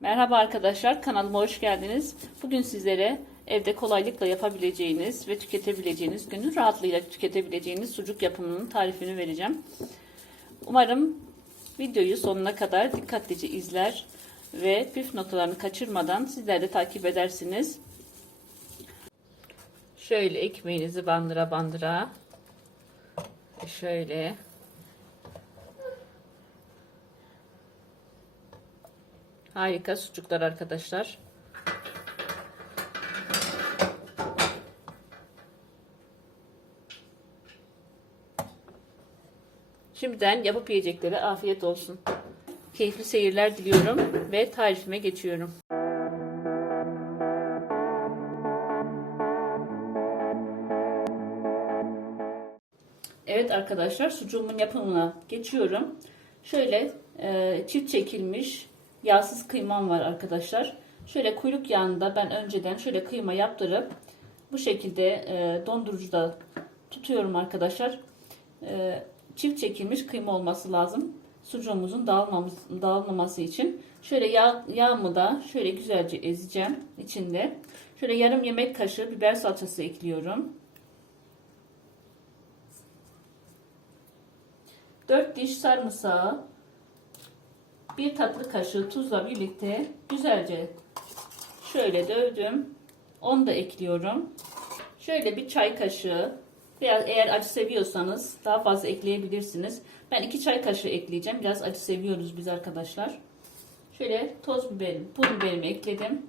Merhaba arkadaşlar, kanalıma hoş geldiniz. Bugün sizlere evde kolaylıkla yapabileceğiniz ve tüketebileceğiniz, gönül rahatlığıyla tüketebileceğiniz sucuk yapımının tarifini vereceğim. Umarım videoyu sonuna kadar dikkatlice izler ve püf noktalarını kaçırmadan sizler de takip edersiniz. Şöyle ekmeğinizi bandıra bandıra şöyle Harika sucuklar arkadaşlar. Şimdiden yapıp yiyeceklere afiyet olsun. Keyifli seyirler diliyorum ve tarifime geçiyorum. Evet arkadaşlar sucuğumun yapımına geçiyorum. Şöyle e, çift çekilmiş yağsız kıymam var arkadaşlar. Şöyle kuyruk yağında ben önceden şöyle kıyma yaptırıp bu şekilde e, dondurucuda tutuyorum arkadaşlar. E, çift çekilmiş kıyma olması lazım. Sucuğumuzun dağılmaması, için. Şöyle yağ, yağımı da şöyle güzelce ezeceğim içinde. Şöyle yarım yemek kaşığı biber salçası ekliyorum. 4 diş sarımsağı, bir tatlı kaşığı tuzla birlikte güzelce şöyle dövdüm. Onu da ekliyorum. Şöyle bir çay kaşığı veya eğer acı seviyorsanız daha fazla ekleyebilirsiniz. Ben iki çay kaşığı ekleyeceğim. Biraz acı seviyoruz biz arkadaşlar. Şöyle toz biberim, pul biberimi ekledim.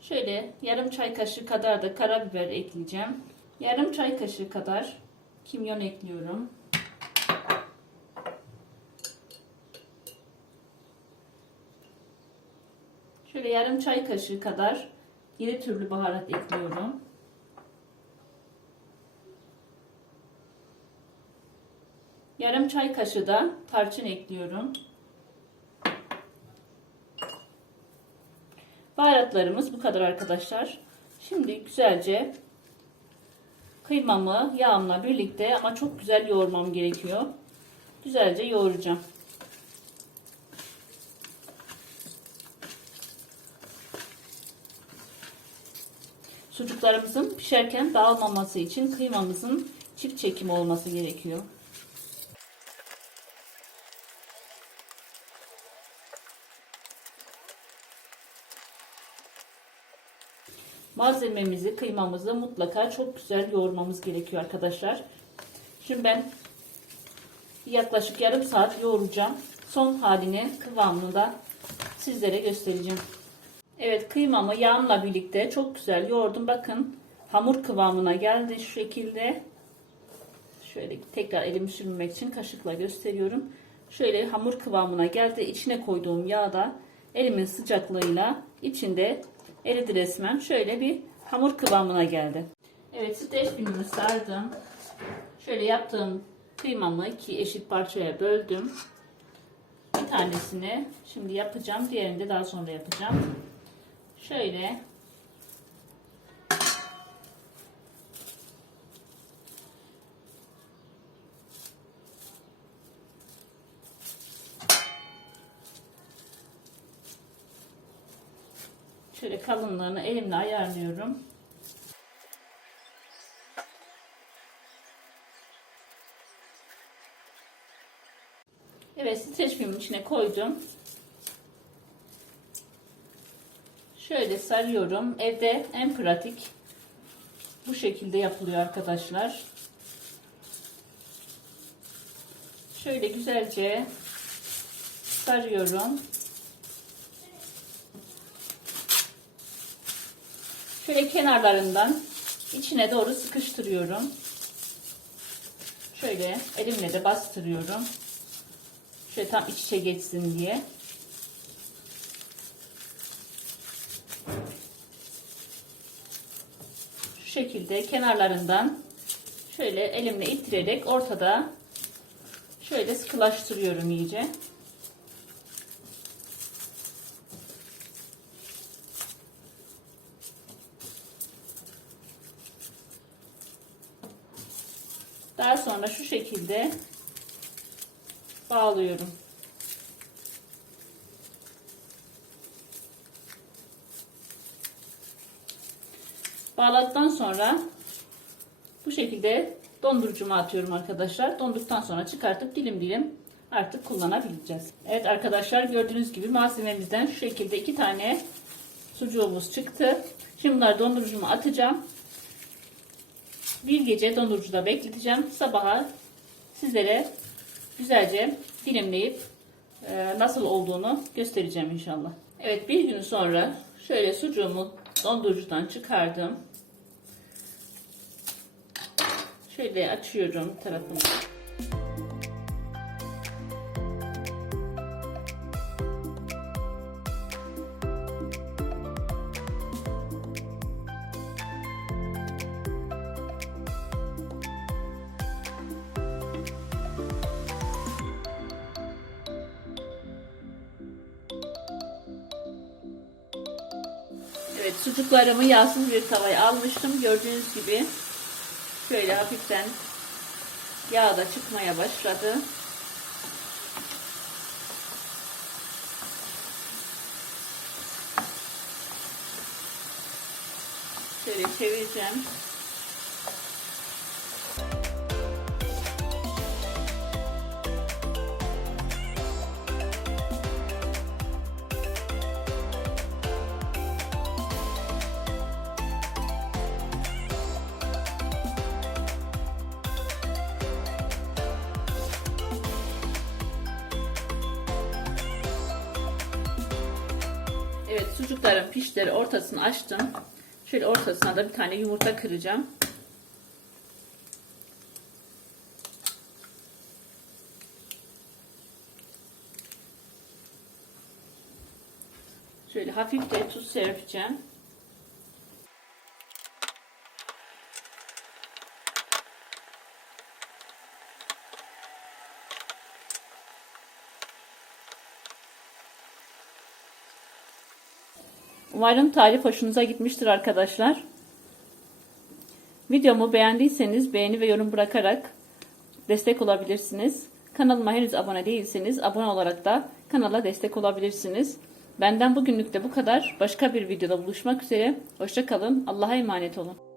Şöyle yarım çay kaşığı kadar da karabiber ekleyeceğim. Yarım çay kaşığı kadar kimyon ekliyorum. Şöyle yarım çay kaşığı kadar iri türlü baharat ekliyorum. Yarım çay kaşığı da tarçın ekliyorum. Baharatlarımız bu kadar arkadaşlar. Şimdi güzelce kıymamı yağımla birlikte ama çok güzel yoğurmam gerekiyor. Güzelce yoğuracağım. Sucuklarımızın pişerken dağılmaması için kıymamızın çift çekim olması gerekiyor. Malzememizi, kıymamızı mutlaka çok güzel yoğurmamız gerekiyor arkadaşlar. Şimdi ben yaklaşık yarım saat yoğuracağım. Son halini, kıvamını da sizlere göstereceğim. Evet kıymamı yağımla birlikte çok güzel yoğurdum. Bakın hamur kıvamına geldi şu şekilde. Şöyle tekrar elimi sürmemek için kaşıkla gösteriyorum. Şöyle hamur kıvamına geldi. İçine koyduğum yağda elimin sıcaklığıyla içinde eridi resmen. Şöyle bir hamur kıvamına geldi. Evet streç filmini sardım. Şöyle yaptığım kıymamı iki eşit parçaya böldüm. Bir tanesini şimdi yapacağım. Diğerini de daha sonra yapacağım. Şöyle Şöyle kalınlığını elimle ayarlıyorum. Evet streç filmin içine koydum. Şöyle sarıyorum. Evde en pratik bu şekilde yapılıyor arkadaşlar. Şöyle güzelce sarıyorum. Şöyle kenarlarından içine doğru sıkıştırıyorum. Şöyle elimle de bastırıyorum. Şöyle tam iç içe geçsin diye. Şekilde kenarlarından şöyle elimle ittirerek ortada şöyle sıkılaştırıyorum iyice. Daha sonra şu şekilde bağlıyorum. Bağladıktan sonra bu şekilde dondurucuma atıyorum arkadaşlar. Donduktan sonra çıkartıp dilim dilim artık kullanabileceğiz. Evet arkadaşlar gördüğünüz gibi malzememizden şu şekilde iki tane sucuğumuz çıktı. Şimdi bunları dondurucuma atacağım. Bir gece dondurucuda bekleteceğim. Sabaha sizlere güzelce dilimleyip e, nasıl olduğunu göstereceğim inşallah. Evet bir gün sonra şöyle sucuğumu dondurucudan çıkardım. Şöyle açıyorum tarafını. Sucuklarımı yağsız bir tavaya almıştım. Gördüğünüz gibi şöyle hafiften yağ da çıkmaya başladı. Şöyle çevireceğim. Evet sucukların pişleri ortasını açtım. Şöyle ortasına da bir tane yumurta kıracağım. Şöyle hafif de tuz serpeceğim. Umarım tarif hoşunuza gitmiştir arkadaşlar. Videomu beğendiyseniz beğeni ve yorum bırakarak destek olabilirsiniz. Kanalıma henüz abone değilseniz abone olarak da kanala destek olabilirsiniz. Benden bugünlük de bu kadar. Başka bir videoda buluşmak üzere. Hoşçakalın. Allah'a emanet olun.